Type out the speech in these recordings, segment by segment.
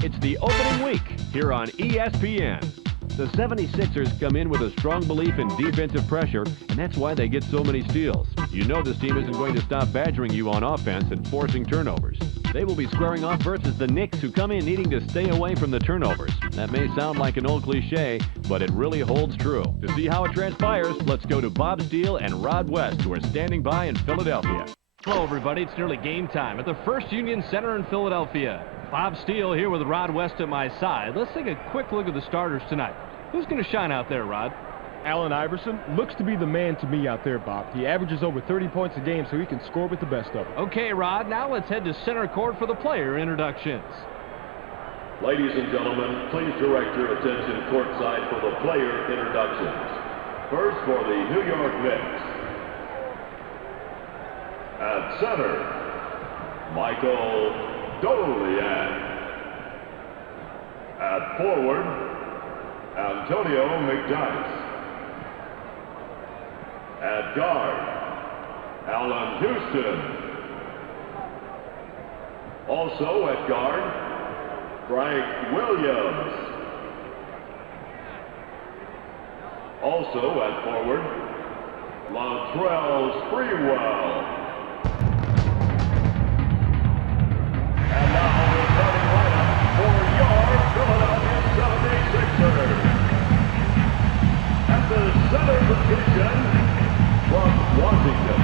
It's the opening week here on ESPN. The 76ers come in with a strong belief in defensive pressure, and that's why they get so many steals. You know this team isn't going to stop badgering you on offense and forcing turnovers. They will be squaring off versus the Knicks, who come in needing to stay away from the turnovers. That may sound like an old cliche, but it really holds true. To see how it transpires, let's go to Bob Steele and Rod West, who are standing by in Philadelphia. Hello, everybody. It's nearly game time at the First Union Center in Philadelphia. Bob Steele here with Rod West at my side. Let's take a quick look at the starters tonight. Who's going to shine out there, Rod? Allen Iverson looks to be the man to me out there, Bob. He averages over 30 points a game, so he can score with the best of them. Okay, Rod, now let's head to center court for the player introductions. Ladies and gentlemen, please direct your attention courtside for the player introductions. First, for the New York Knicks. At center, Michael Dolian. At forward, Antonio McDyess. At guard, Allen Houston. Also at guard, Frank Williams. Also at forward, Latrell Sprewell. And now the starting lineup for your Philadelphia 76ers. At the center position, from Washington,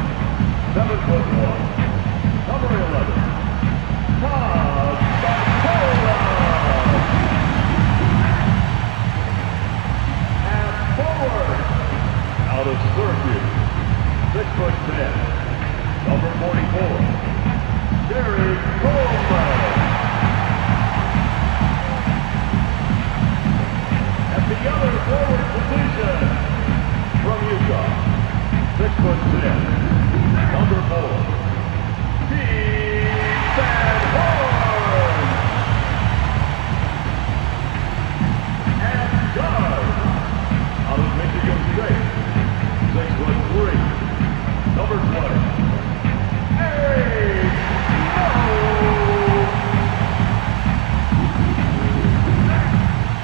7'1", number 11, Todd Bacola. And forward, out of Syracuse, 6'10", number 44, Gary Coleman. At the other forward position, from Utah, 6'10", number 4, Steve Van Horn. And guard, out of Michigan State, 6'3", number 20, Eric Snow.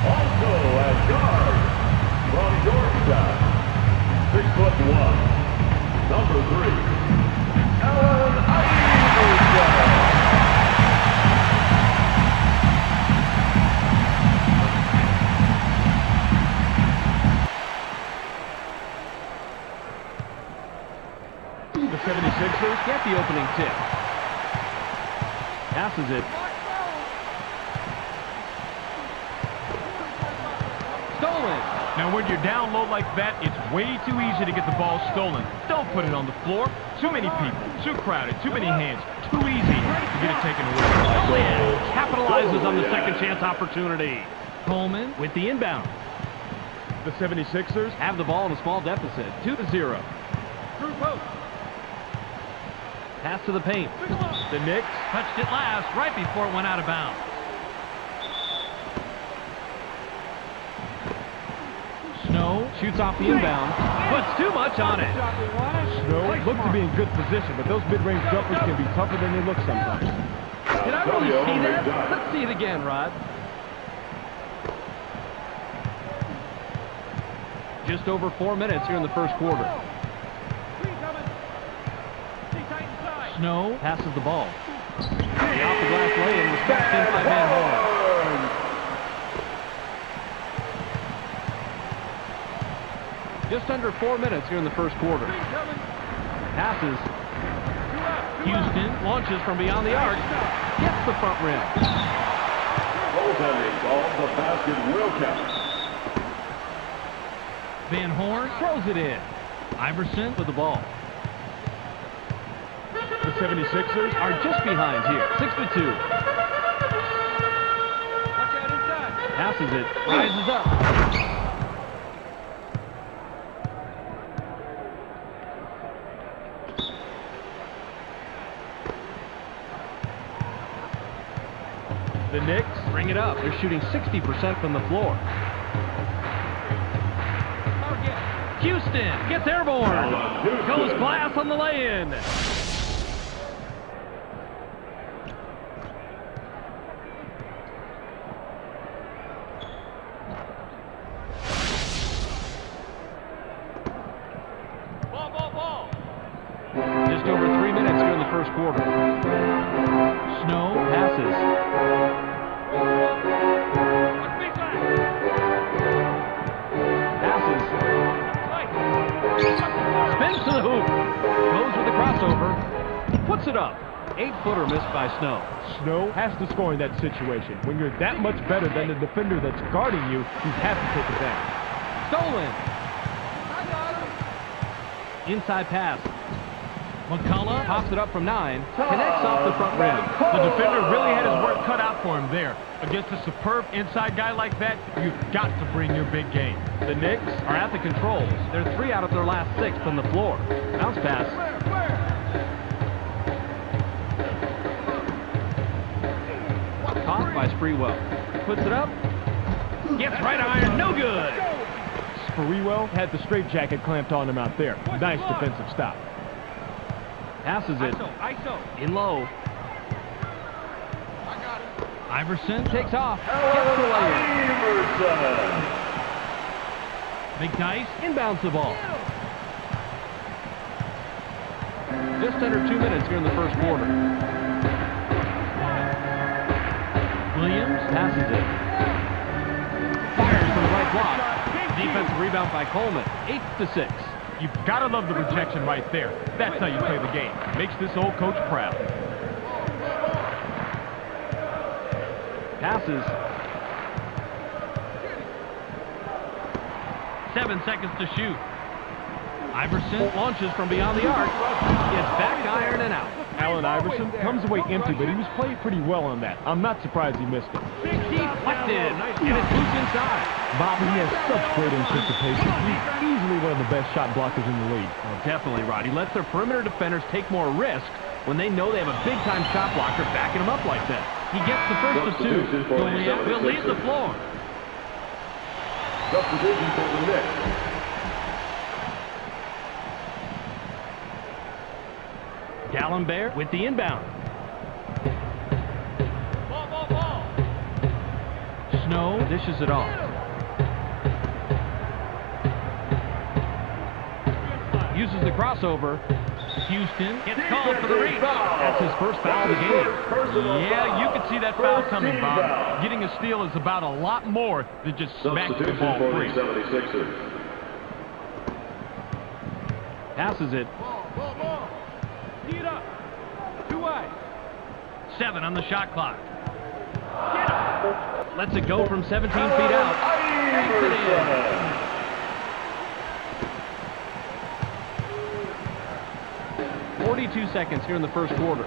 Also at guard, from Georgetown, 6'1", number 3, Allen Iverson. The 76ers get the opening tip. Passes it. Stolen. Now, when you're down low like that, it's way too easy to get the ball stolen. Don't put it on the floor. Too many people, too crowded, too many hands, too easy to get it taken away. Stolen capitalizes on the second chance opportunity. Coleman with the inbound. The 76ers Have the ball in a small deficit, 2-0. Pass to the paint. the Knicks Touched it last, right before it went out of bounds. Snow shoots off the inbound, puts too much on it. Snow look to be in good position, but those mid-range jumpers can be tougher than they look sometimes. Did I really see that? Let's see it again, Rod. Just over 4 minutes here in the first quarter. Snow passes the ball. The off-the-glass lay-in was catched in by Van Horn. Just under 4 minutes here in the first quarter. Passes. Houston launches from beyond the arc. Gets the front rim. Goaltending called, the basket will count. Van Horn throws it in. Iverson with the ball. The 76ers Are just behind here, 6-2. Passes it, rises up. the Knicks Bring it up. They're shooting 60% from the floor. Houston gets airborne. Goes glass on the lay-in. quarter. Snow passes. Passes. Spins to the hoop. Goes with the crossover. Puts it up. 8-footer missed by Snow. Snow has to score in that situation. When you're that much better than the defender that's guarding you, you have to take advantage. Stolen. Inside pass. McCullough pops it up from 9. Connects off the front rim. The defender really had his work cut out for him there. Against a superb inside guy like that, you've got to bring your big game. The Knicks are at the controls. They're 3 out of their last 6 from the floor. Bounce pass. Caught by Sprewell. Puts it up. Gets right iron. No good. Sprewell had the straitjacket clamped on him out there. Nice defensive stop. Passes it. In low. Iverson takes off. Gets the layup. McDyess inbounds the ball. Just under 2 minutes here in the first quarter. Williams passes it. Fires from the right block. Defensive rebound by Coleman. 8-6. You've got to love the rejection right there. That's how you play the game. Makes this old coach proud. Passes. 7 seconds to shoot. Iverson launches from beyond the arc. Gets back iron and out. Allen Iverson comes away empty, but he was playing pretty well on that. I'm not surprised he missed it. Deflected. And it's loose inside. Bob, he has such great anticipation. He's easily one of the best shot blockers in the league. Oh, definitely, Rod. He lets their perimeter defenders take more risk when they know they have a big-time shot blocker backing them up like that. He gets the first of 2. Will leave the floor. Substitution for the Knicks. D'Alembert with the inbound. Snow dishes it off. Uses the crossover. Houston gets called for the reach. That's his first foul of the game. Yeah, you can see that foul coming, Bob. Getting a steal is about a lot more than just smacking the ball free. 76ers. Passes it. 7 on the shot clock. Lets it go from 17 feet out. Takes it in. 42 seconds here in the first quarter.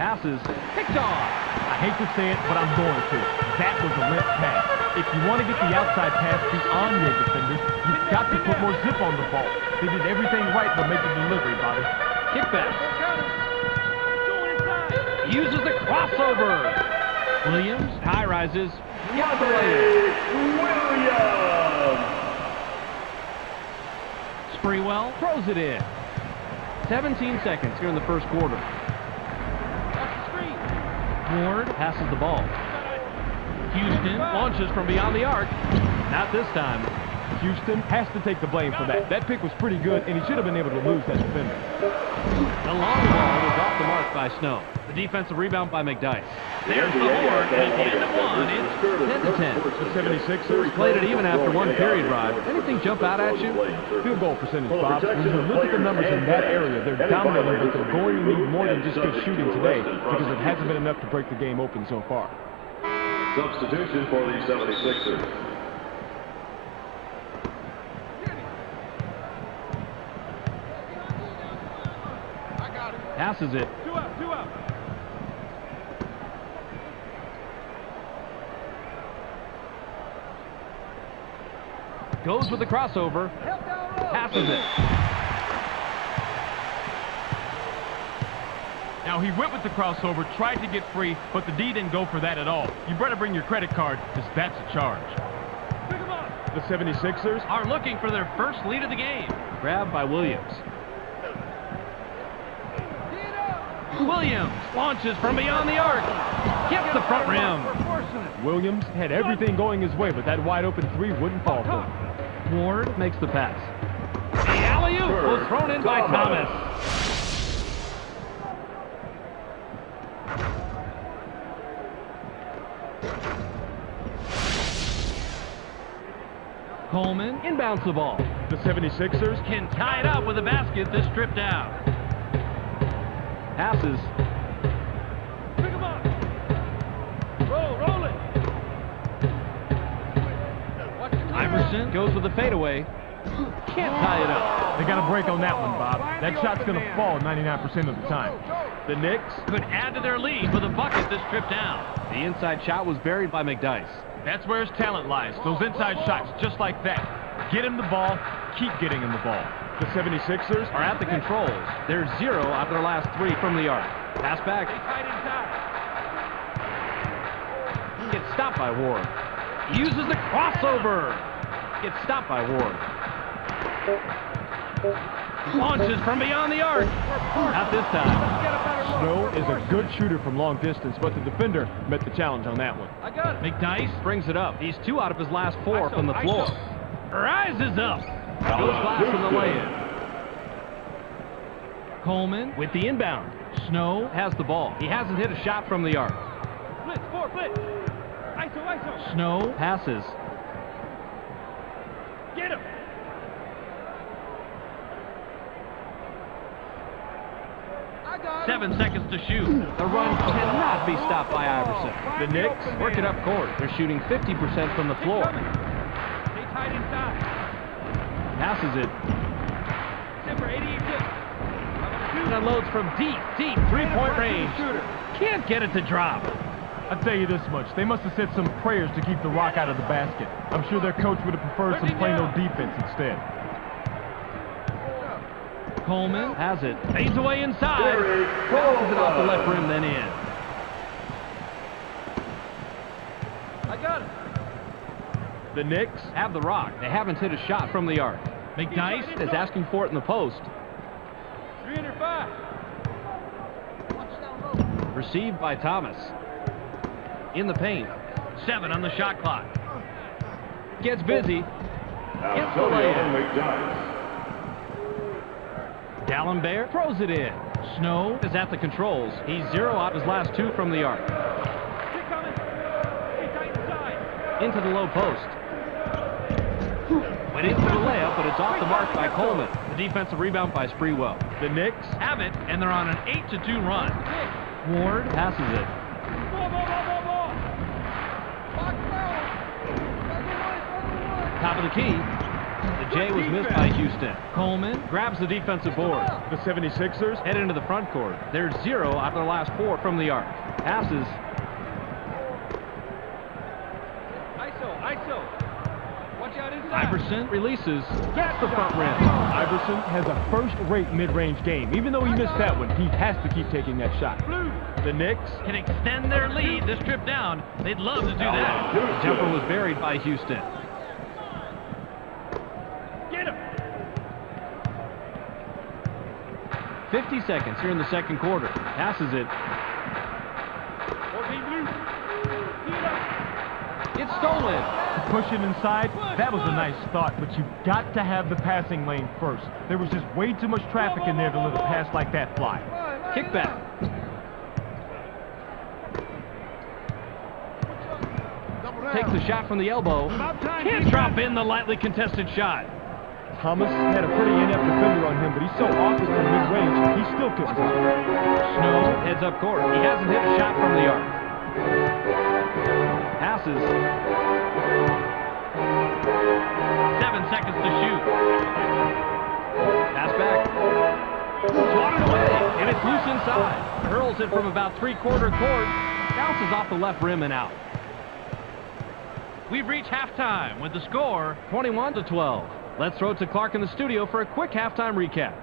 Passes. Picked off. I hate to say it, but I'm going to. That was a limp pass. If you want to get the outside pass beyond your defenders, you've got to put more zip on the ball. They did everything right but make the delivery, Bobby. Kickback. Uses the crossover. Williams high rises. Gets the layup. Williams. Sprewell throws it in. 17 seconds here in the first quarter. Ward passes the ball. Houston launches from beyond the arc. Not this time. Houston has to take the blame for that. That pick was pretty good, and he should have been able to lose that defender. The long ball was off the mark by Snow. The defensive rebound by McDyess. There's the horn, and at the end of one, it's 10-10. The 76ers Played it even after one period, Rod. Anything jump out at you? field goal percentage, Bob. When you look at the numbers in that area, they're dominating, but they're going to need more than just good shooting today because it hasn't been enough to break the game open so far. Substitution for the 76ers. Passes it. 2 out, 2 out. Goes with the crossover. Passes it. Now he went with the crossover, tried to get free, but the D didn't go for that at all. You better bring your credit card, because that's a charge. The 76ers are looking for their first lead of the game. Grabbed by Williams. Williams launches from beyond the arc. Gets the front rim. Williams had everything going his way, but that wide open 3 wouldn't fall for him. Ward makes the pass. The alley-oop was thrown in by Thomas. Coleman inbounds the ball. The 76ers Can tie it up with a basket this trip down. Passes. pick him up. Roll it. Iverson goes with the fadeaway. Can't tie it up. They got a break on that one, Bob. That shot's going to fall 99% of the time. The Knicks Could add to their lead with a bucket this trip down. The inside shot was buried by McDyess. That's where his talent lies. Those inside shots, just like that. Get him the ball, keep getting him the ball. The 76ers Are at the controls. They're 0 out of their last 3 from the arc. Pass back. Gets stopped by Ward. Uses the crossover. Gets stopped by Ward. Launches from beyond the arc. Not this time. Snow is a good shooter from long distance, but the defender met the challenge on that one. McDyess brings it up. He's 2 out of his last 4 from the floor. Rises up. Goes glass from the lay-in. Coleman with the inbound. Snow has the ball. He hasn't hit a shot from the arc. Blitz. ISO. Snow passes. Get him. 7 seconds to shoot. The run cannot be stopped by Iverson. The Knicks Work it up court. They're shooting 50% from the floor. Stay tight inside. Passes it. Zipper, 88 tips. And unloads from deep 3-point range. Can't get it to drop. I'll tell you this much. They must have said some prayers to keep the rock out of the basket. I'm sure their coach would have preferred some plain old defense instead. Coleman has it. Fades away inside. Bounces it off the left rim, then in. I got it. The Knicks Have the rock. They haven't hit a shot from the arc. McDyess is asking for it in the post. 305. Received by Thomas. In the paint. 7 on the shot clock. Gets busy. Gets the lay-in. D'Alembert throws it in. Snow is at the controls. He's 0 out of his last 2 from the arc. Into the low post. Went into the layup, but it's off the mark by Coleman. The defensive rebound by Sprewell. The Knicks Have it, and they're on an 8-2 run. Ward passes it. Top of the key. The J was missed by Houston. Coleman grabs the defensive board. the 76ers Head into the front court. They're 0 out of their last 4 from the arc. Passes. ISO. Watch out inside. Iverson releases. Gets the front rim. Iverson has a first-rate mid-range game. Even though he missed that one, he has to keep taking that shot. The Knicks Can extend their lead this trip down. They'd love to do that. The jumper was buried by Houston. get him. 50 seconds here in the second quarter. Passes it. 14 blue. It's stolen. Push it inside. That was a nice thought, but you've got to have the passing lane first. There was just way too much traffic in there to let a pass like that fly. Kickback. Takes the shot from the elbow. Can't drop in the lightly contested shot. Thomas had a pretty inept defender on him, but he's so awkward from mid-range, he still couldn't block. Snow heads up court. He hasn't hit a shot from the arc. Passes. 7 seconds to shoot. Pass back. Swatted away, and it's loose inside. Hurls it from about three-quarter court. Bounces off the left rim and out. We've reached halftime with the score 21-12. Let's throw it to Clark in the studio for a quick halftime recap.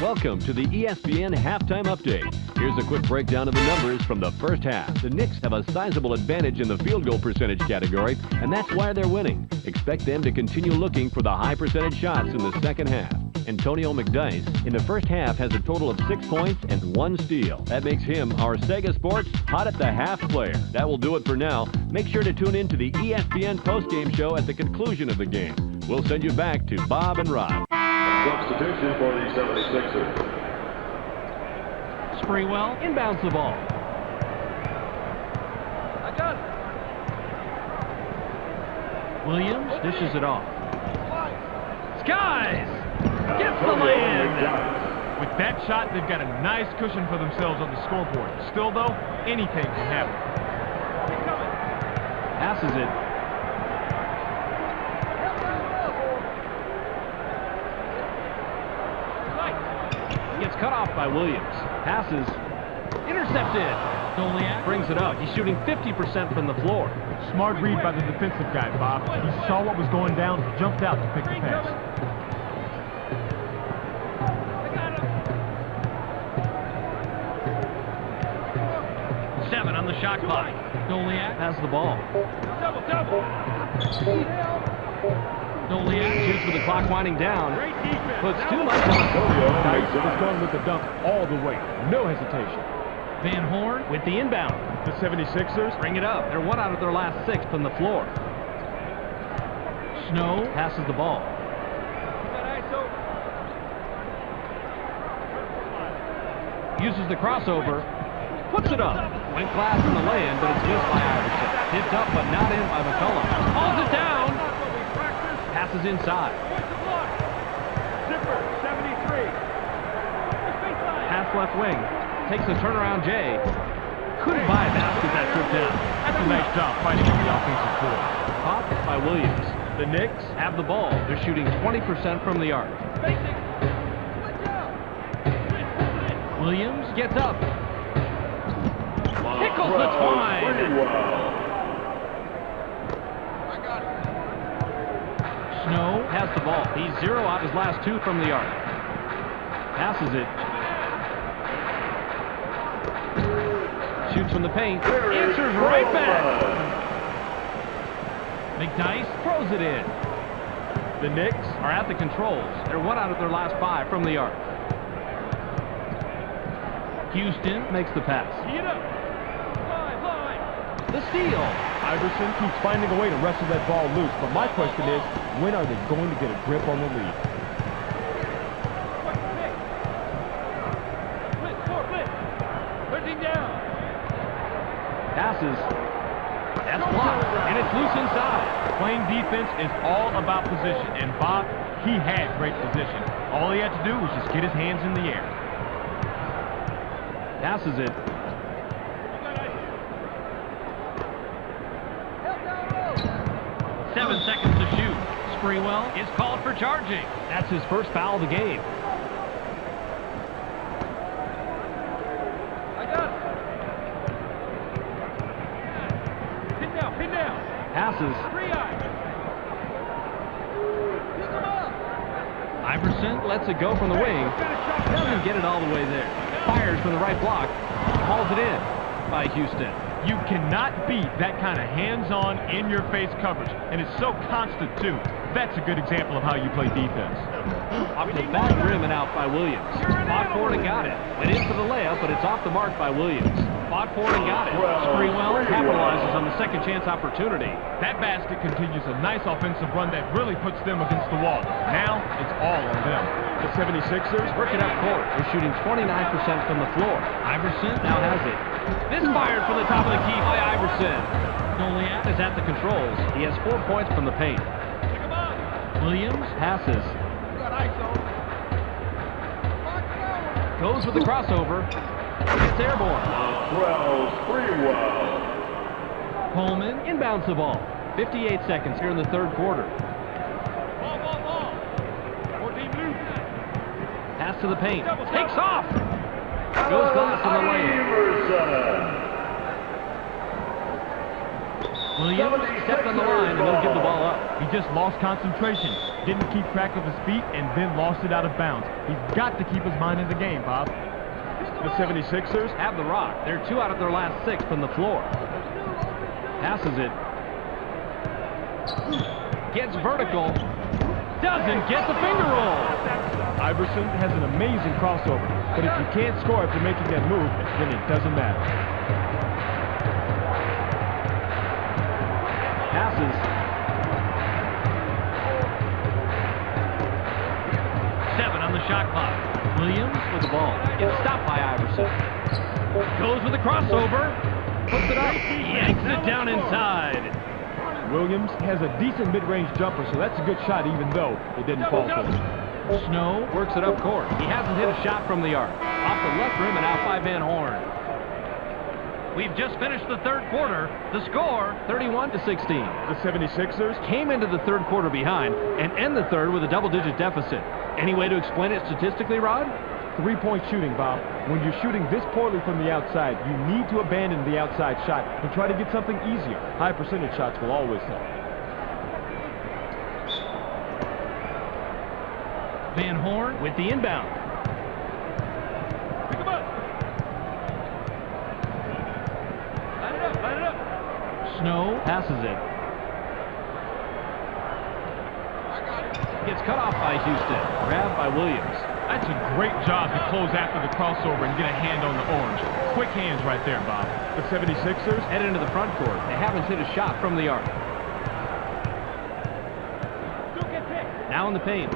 Welcome to the ESPN Halftime Update. Here's a quick breakdown of the numbers from the first half. The Knicks have a sizable advantage in the field goal percentage category, and that's why they're winning. Expect them to continue looking for the high percentage shots in the second half. Antonio McDyess in the first half has a total of 6 points and 1 steal. That makes him our Sega Sports hot at the half player. That will do it for now. Make sure to tune in to the ESPN postgame show at the conclusion of the game. We'll send you back to Bob and Rob. Substitution for the 76ers. Sprewell inbounds the ball. I got Williams dishes it off. Skies! Gets the lay-in! With that shot, they've got a nice cushion for themselves on the scoreboard. Still, though, anything can happen. Passes it. Gets cut off by Williams. Passes. Intercepted. Goliath brings it up. He's shooting 50% from the floor. Smart read by the defensive guy, Bob. He saw what was going down, jumped out to pick the pass. On the shot clock. Goliath has the ball. Goliath shoots with the clock winding down. Puts too much on. Nice. It was going with the dunk all the way. No hesitation. Van Horn with the inbound. The 76ers bring it up. They're 1 out of their last 6 from the floor. Snow passes the ball. Uses the crossover. Puts it up. Went glass in the lay-in, but it's missed by Iverson. Tipped up, but not in by McCullough. Hauls it down. Passes inside. Pass left wing. Takes a turnaround J. Couldn't buy a basket that trip down. That's a nice job fighting on the offensive board. Popped by Williams. The Knicks have the ball. They're shooting 20% from the arc. Williams gets up. Pickles the twine. Snow has the ball. He's 0 out his last 2 from the arc. Passes it. Shoots from the paint. Answers right back. McDice throws it in. The Knicks are at the controls. They're 1 out of their last 5 from the arc. Houston makes the pass. The steal. Iverson keeps finding a way to wrestle that ball loose, but my question is, when are they going to get a grip on the lead? Passes. That's blocked, and it's loose inside. Playing defense is all about position, and Bob, he had great position. All he had to do was just get his hands in the air. Passes it. Seven seconds to shoot. Sprewell is called for charging. That's his first foul of the game. Pin down. Passes. Iverson lets it go from the wing. Doesn't get it all the way there. Fires from the right block. Hauls it in by Houston. You cannot beat that kind of hands-on, in-your-face coverage, and it's so constant, too. That's a good example of how you play defense. Off the back rim and out by Williams. Fought for it and got it. Went in for the layup, but it's off the mark by Williams. Fought for it and got it. Sprewell capitalizes on the second chance opportunity. That basket continues a nice offensive run that really puts them against the wall. Now, it's all on them. The 76ers work it up court. They're shooting 29% from the floor. Iverson now has it. This fired from the top of the key by Iverson. Goliath is at the controls. He has 4 points from the paint. Williams passes. Goes with the crossover. Gets airborne. Coleman inbounds the ball. 58 seconds here in the third quarter. Pass to the paint. Takes off. Goes glass in the lane. Williams stepped on the line and they'll give the ball up. He just lost concentration, didn't keep track of his feet, and then lost it out of bounds. He's got to keep his mind in the game, Bob. The 76ers have the rock. They're 2 out of their last 6 from the floor. Passes it. Gets vertical. Doesn't get the finger roll. Iverson has an amazing crossover, but if you can't score after making that move, then it doesn't matter. Passes. 7 on the shot clock. Williams with the ball. Gets stopped by Iverson. Goes with the crossover. Puts it up. Yanks it down inside. Williams has a decent mid-range jumper, so that's a good shot even though it didn't fall for him. Snow works it up court. He hasn't hit a shot from the arc. Off the left rim and out by Van Horn. We've just finished the third quarter. The score, 31-16. The 76ers Came into the third quarter behind and end the third with a double-digit deficit. Any way to explain it statistically, Rod? three-point shooting, Bob. When you're shooting this poorly from the outside, you need to abandon the outside shot and try to get something easier. High percentage shots will always help. Van Horn with the inbound. Pick him up. Line it up, line it up. Snow passes it. Gets cut off by Houston. Grabbed by Williams. That's a great job to close after the crossover and get a hand on the orange. Quick hands right there, Bob. The 76ers Head into the front court. They haven't hit a shot from the arc. Now in the paint.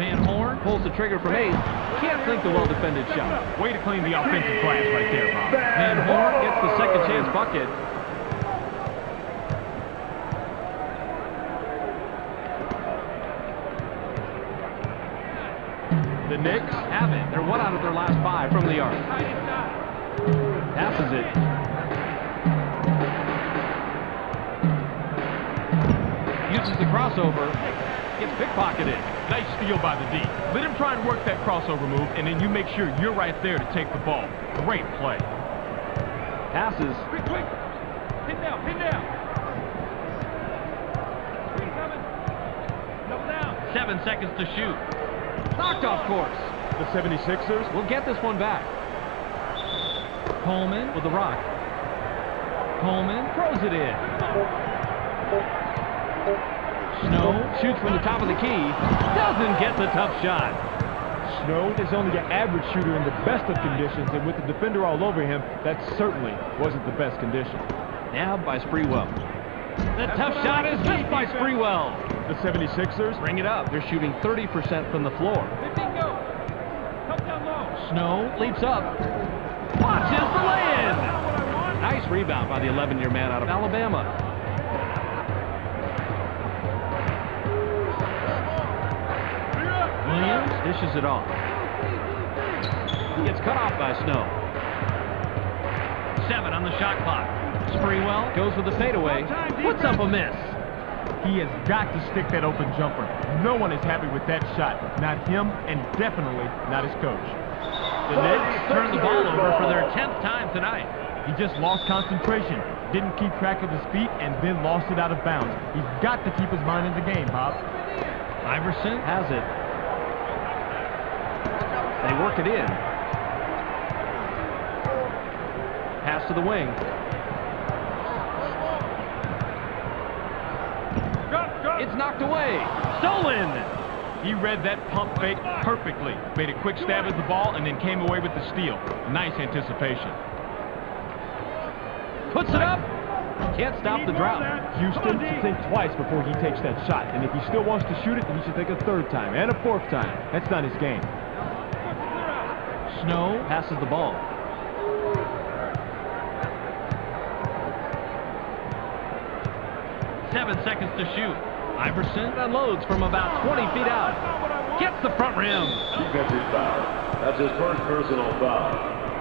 Van Horn pulls the trigger from 8. Can't sink the well-defended shot. way to clean the offensive glass right there, Bob. Van Horn gets the second chance bucket. The Knicks Have it. They're 1 out of their last 5 from the arc. Passes it. Uses the crossover. Gets pickpocketed. Nice steal by the D. Let him try and work that crossover move, and then you make sure you're right there to take the ball. Great play. Passes. Quick, quick. Pin down, pin down. Screen coming. Double down. 7 seconds to shoot. Knocked off course. The 76ers We'll get this one back. Coleman with the rock. Coleman throws it in. Snow shoots from the top of the key. Doesn't get the tough shot. Snow is only an average shooter in the best of conditions, and with the defender all over him, that certainly wasn't the best condition. Nabbed by Sprewell. The tough shot is missed by Sprewell. The 76ers Bring it up. They're shooting 30% from the floor. 15 go. Come down low. Snow leaps up. Watches the lay-in. Nice rebound by the 11-year man out of Alabama. Williams dishes it off. Gets cut off by Snow. 7 on the shot clock. Sprewell goes with the fadeaway. Puts up a miss. He has got to stick that open jumper. No one is happy with that shot. Not him, and definitely not his coach. The Knicks turn the ball over for their 10th time tonight. He just lost concentration, didn't keep track of his feet, and then lost it out of bounds. He's got to keep his mind in the game, Bob. Iverson has it. They work it in. Pass to the wing. It's knocked away. Stolen. He read that pump fake perfectly. Made a quick stab at the ball and then came away with the steal. Nice anticipation. Puts it up. Can't stop the drought. Houston should think twice before he takes that shot. And if he still wants to shoot it, then he should think a third time and a fourth time. That's not his game. Snow passes the ball. Seven seconds to shoot. Iverson unloads from about 20 feet out. Gets the front rim. Defensive foul. That's his first personal foul.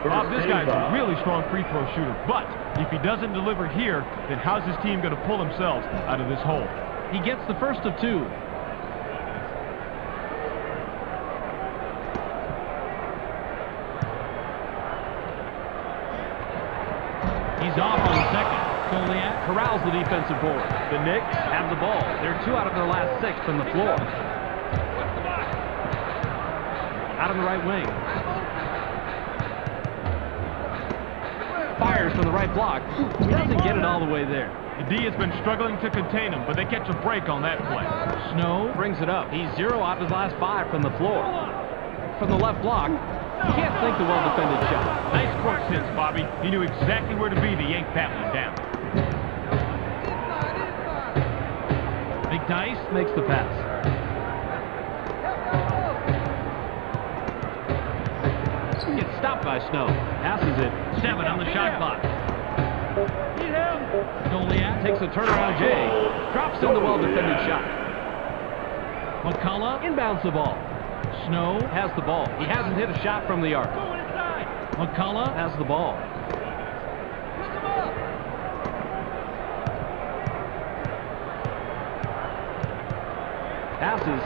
Bob, this guy's foul. a really strong free throw shooter. But if he doesn't deliver here, then how's his team going to pull themselves out of this hole? He gets the first of 2. He's off on the second. Goliath corrals the defensive board. The Knicks Have the ball. They're 2 out of their last 6 from the floor. Out on the right wing. Fires from the right block. He doesn't get it all the way there. The D has been struggling to contain him, but they catch a break on that play. Snow brings it up. He's 0 out of his last 5 from the floor. From the left block. Can't sink the well-defended shot. Nice court sense, Bobby. He knew exactly where to be to yank that one down. Big Dice makes the pass. Gets stopped by Snow. Passes it. 7 on the shot clock. Goliath takes a turnaround J. Drops in the well-defended shot. McCullough inbounds the ball. Snow has the ball. He hasn't hit a shot from the arc. McCullough has the ball. Passes.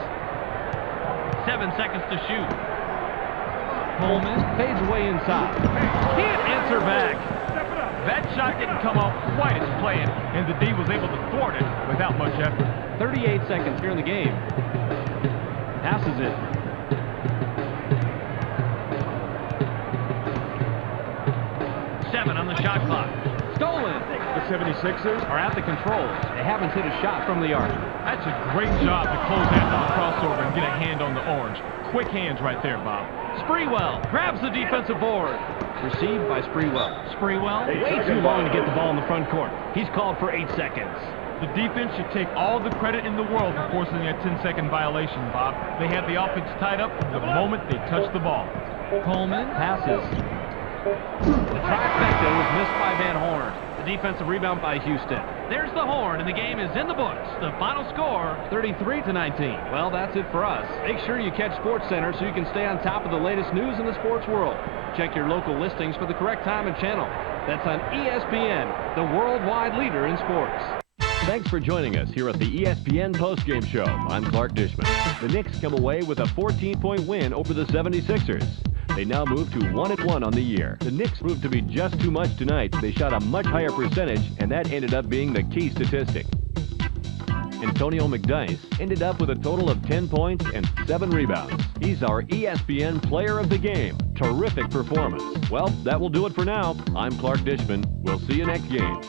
7 seconds to shoot. Coleman fades away inside. Can't answer back. That shot didn't come off quite as planned, and the D was able to thwart it without much effort. 38 seconds here in the game. Passes it. On the shot clock. Stolen. The 76ers are at the controls. They haven't hit a shot from the arc. That's a great job to close after the crossover and get a hand on the orange. Quick hands right there, Bob. Sprewell grabs the defensive board. Received by Sprewell. Sprewell, way too long to get the ball in the front court. He's called for 8 seconds. The defense should take all the credit in the world for forcing that 10-second violation, Bob. They had the offense tied up from the moment they touched the ball. Coleman passes. The trifecta was missed by Van Horn. The defensive rebound by Houston. There's the horn, and the game is in the books. The final score, 33-19. Well, that's it for us. Make sure you catch SportsCenter so you can stay on top of the latest news in the sports world. Check your local listings for the correct time and channel. That's on ESPN, the worldwide leader in sports. Thanks for joining us here at the ESPN postgame show. I'm Clark Dishman. The Knicks come away with a 14-point win over the 76ers. They now move to 1-1 on the year. The Knicks proved to be just too much tonight. They shot a much higher percentage, and that ended up being the key statistic. Antonio McDyess ended up with a total of 10 points and 7 rebounds. He's our ESPN Player of the Game. Terrific performance. Well, that will do it for now. I'm Clark Dishman. We'll see you next game.